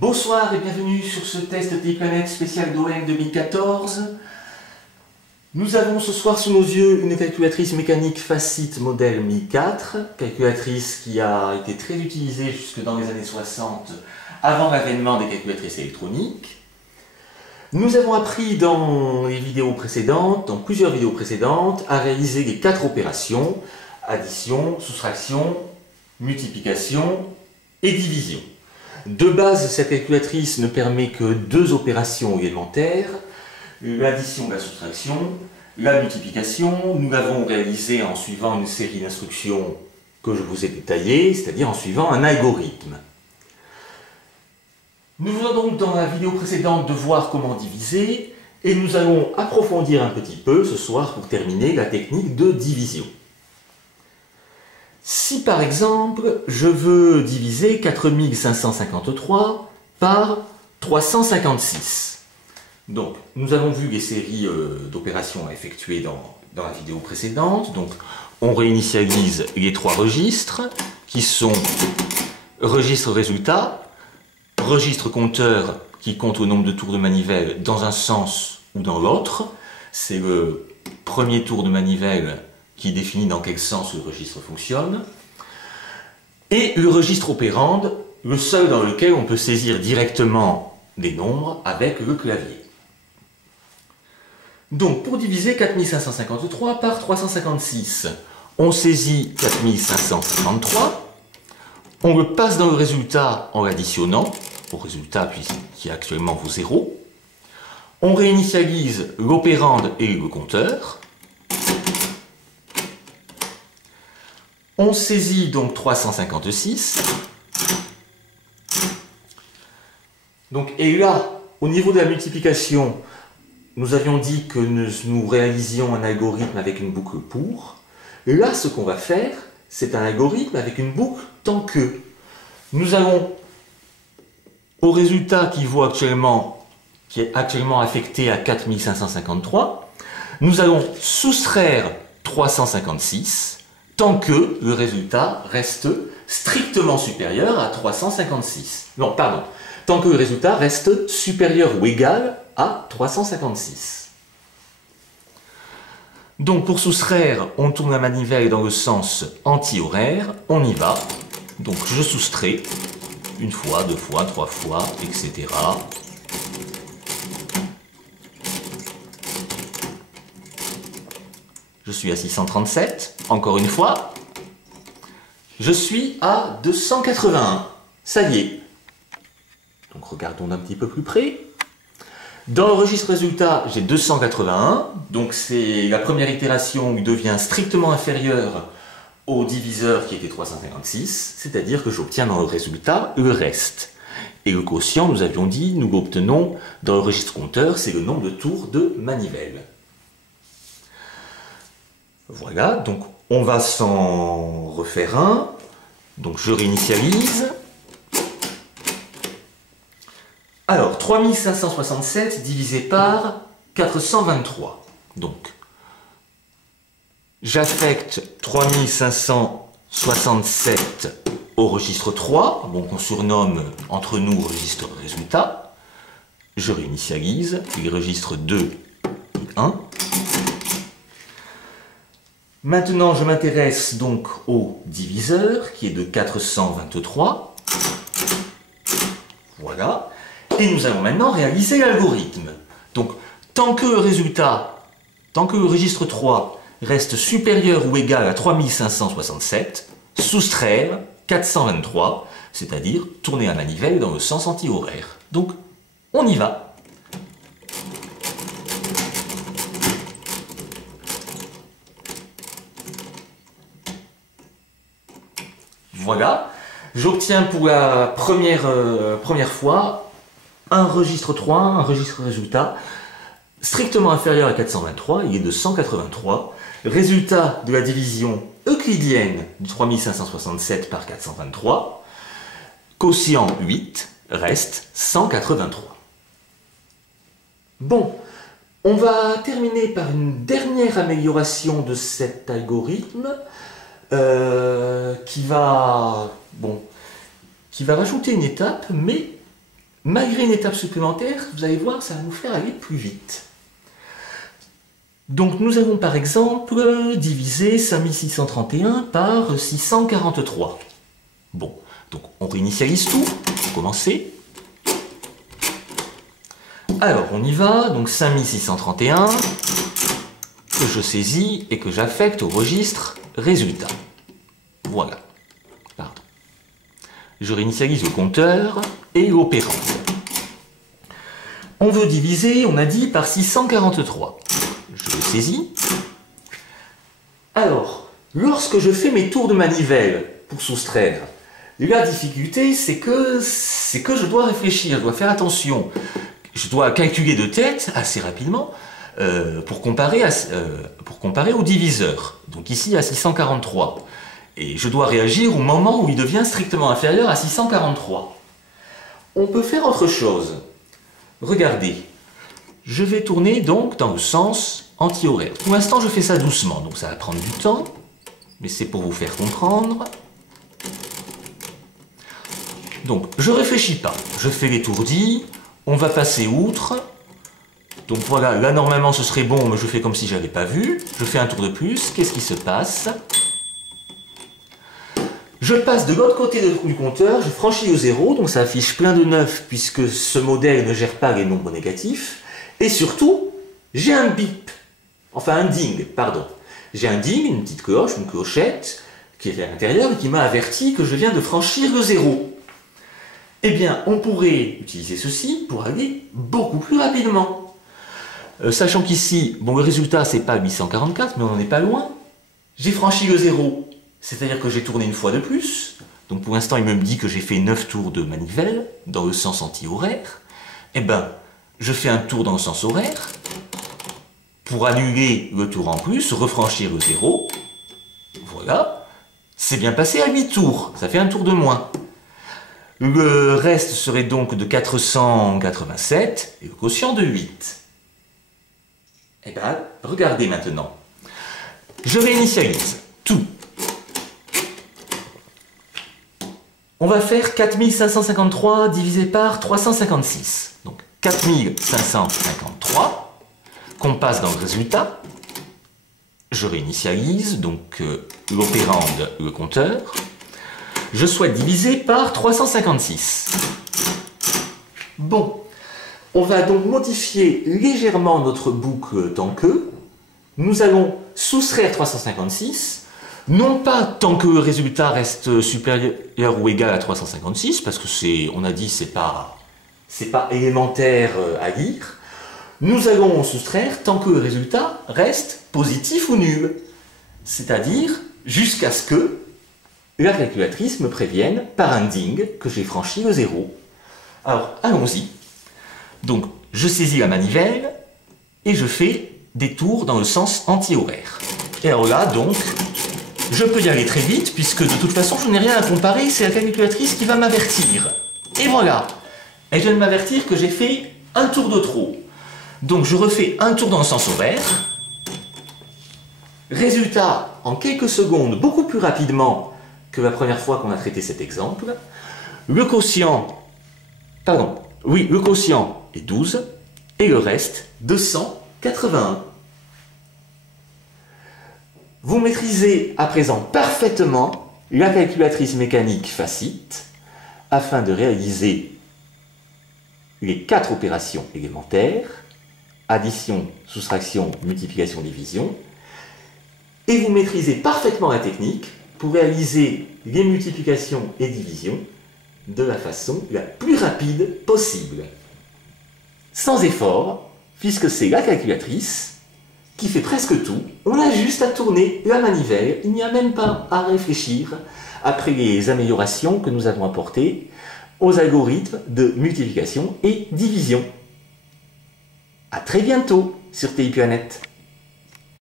Bonsoir et bienvenue sur ce test TI-Planète spécial d'OM 2014. Nous avons ce soir sous nos yeux une calculatrice mécanique Facit modèle Mi 4, calculatrice qui a été très utilisée jusque dans les années 60, avant l'avènement des calculatrices électroniques. Nous avons appris dans les vidéos précédentes, dans plusieurs vidéos précédentes, à réaliser les 4 opérations: addition, soustraction, multiplication et division. De base, cette calculatrice ne permet que 2 opérations élémentaires, l'addition et la soustraction. La multiplication, nous l'avons réalisée en suivant une série d'instructions que je vous ai détaillées, c'est-à-dire en suivant un algorithme. Nous venons donc dans la vidéo précédente de voir comment diviser, et nous allons approfondir un petit peu ce soir pour terminer la technique de division. Si par exemple, je veux diviser 4553 par 356. Donc, nous avons vu les séries d'opérations à effectuer dans la vidéo précédente. Donc, on réinitialise les 3 registres, qui sont registre résultat, registre compteur, qui compte le nombre de tours de manivelle dans un sens ou dans l'autre. C'est le premier tour de manivelle qui définit dans quel sens le registre fonctionne, et le registre opérande, le seul dans lequel on peut saisir directement des nombres avec le clavier. Donc pour diviser 4553 par 356, on saisit 4553, on le passe dans le résultat en l'additionnant, au résultat qui actuellement vaut 0, on réinitialise l'opérande et le compteur. On saisit donc 356. Donc, et là, au niveau de la multiplication, nous avions dit que nous réalisions un algorithme avec une boucle pour. Et là, ce qu'on va faire, c'est un algorithme avec une boucle tant que. Nous allons, au résultat qui est actuellement affecté à 4553, nous allons soustraire 356, tant que le résultat reste strictement supérieur à 356. Non, pardon. Tant que le résultat reste supérieur ou égal à 356. Donc pour soustraire, on tourne la manivelle dans le sens anti-horaire. On y va. Donc je soustrais une fois, 2 fois, 3 fois, etc. Je suis à 637, encore une fois. Je suis à 281. Ça y est. Donc regardons d'un petit peu plus près. Dans le registre résultat, j'ai 281. Donc c'est la première itération qui devient strictement inférieure au diviseur qui était 356. C'est-à-dire que j'obtiens dans le résultat le reste. Et le quotient, nous avions dit, nous l'obtenons dans le registre compteur, c'est le nombre de tours de manivelle. Voilà, donc on va s'en refaire un. Donc je réinitialise. Alors, 3567 divisé par 423. Donc, j'affecte 3567 au registre 3, donc on surnomme entre nous registre résultat. Je réinitialise les registres 2 et 1. Maintenant, je m'intéresse donc au diviseur, qui est de 423. Voilà. Et nous allons maintenant réaliser l'algorithme. Donc, tant que le registre 3 reste supérieur ou égal à 3567, soustraire 423, c'est-à-dire tourner la manivelle dans le sens anti-horaire. Donc, on y va. Voilà, j'obtiens pour la première fois un registre 3, un registre résultat, strictement inférieur à 423, il est de 183. Résultat de la division euclidienne du 3567 par 423, quotient 8, reste 183. Bon, on va terminer par une dernière amélioration de cet algorithme, qui va rajouter une étape, mais malgré une étape supplémentaire, vous allez voir, ça va nous faire aller plus vite. Donc nous allons par exemple diviser 5631 par 643. Bon, donc on réinitialise tout, pour commencer. Alors on y va, donc 5631, que je saisis et que j'affecte au registre résultat. Voilà. Pardon. Je réinitialise le compteur et l'opérande. On veut diviser, on a dit, par 643. Je le saisis. Alors, lorsque je fais mes tours de manivelle pour soustraire, la difficulté, c'est que je dois réfléchir, je dois faire attention. Je dois calculer de tête assez rapidement pour comparer au diviseur. Donc ici à 643. Et je dois réagir au moment où il devient strictement inférieur à 643. On peut faire autre chose. Regardez. Je vais tourner donc dans le sens anti-horaire. Pour l'instant, je fais ça doucement, donc ça va prendre du temps. Mais c'est pour vous faire comprendre. Donc, je réfléchis pas. Je fais l'étourdi. On va passer outre. Donc voilà, là normalement ce serait bon, mais je fais comme si je n'avais pas vu. Je fais un tour de plus. Qu'est-ce qui se passe? Je passe de l'autre côté du compteur, je franchis le 0, donc ça affiche plein de 9 puisque ce modèle ne gère pas les nombres négatifs. Et surtout, j'ai un bip. Enfin un ding, pardon. J'ai un ding, une petite cloche, une clochette, qui est à l'intérieur et qui m'a averti que je viens de franchir le 0. Eh bien, on pourrait utiliser ceci pour aller beaucoup plus rapidement. Sachant qu'ici, bon, le résultat, c'est pas 844, mais on n'en est pas loin. J'ai franchi le 0, c'est-à-dire que j'ai tourné une fois de plus. Donc pour l'instant, il me dit que j'ai fait 9 tours de manivelle, dans le sens anti-horaire. Eh bien, je fais un tour dans le sens horaire, pour annuler le tour en plus, refranchir le 0. Voilà. C'est bien passé à 8 tours, ça fait un tour de moins. Le reste serait donc de 487 et le quotient de 8. Eh bien, regardez maintenant. Je réinitialise tout. On va faire 4553 divisé par 356. Donc 4553 qu'on passe dans le résultat. Je réinitialise, donc l'opérande, le compteur. Je souhaite diviser par 356. Bon, on va donc modifier légèrement notre boucle tant que. Nous allons soustraire 356, non pas tant que le résultat reste supérieur ou égal à 356, parce que on a dit c'est pas élémentaire à lire. Nous allons soustraire tant que le résultat reste positif ou nul, c'est-à-dire jusqu'à ce que la calculatrice me prévienne par un ding que j'ai franchi le 0. Alors, allons-y. Donc, je saisis la manivelle et je fais des tours dans le sens anti-horaire. Et alors là, donc, je peux y aller très vite puisque de toute façon, je n'ai rien à comparer, c'est la calculatrice qui va m'avertir. Et voilà. Elle vient de m'avertir que j'ai fait un tour de trop. Donc, je refais un tour dans le sens horaire. Résultat, en quelques secondes, beaucoup plus rapidement que la première fois qu'on a traité cet exemple. Le quotient est 12 et le reste 281. Vous maîtrisez à présent parfaitement la calculatrice mécanique FACIT afin de réaliser les 4 opérations élémentaires, addition, soustraction, multiplication, division, et vous maîtrisez parfaitement la technique pour réaliser les multiplications et divisions de la façon la plus rapide possible. Sans effort, puisque c'est la calculatrice qui fait presque tout, on a juste à tourner la manivelle, il n'y a même pas à réfléchir après les améliorations que nous avons apportées aux algorithmes de multiplication et division. À très bientôt sur TI Planète.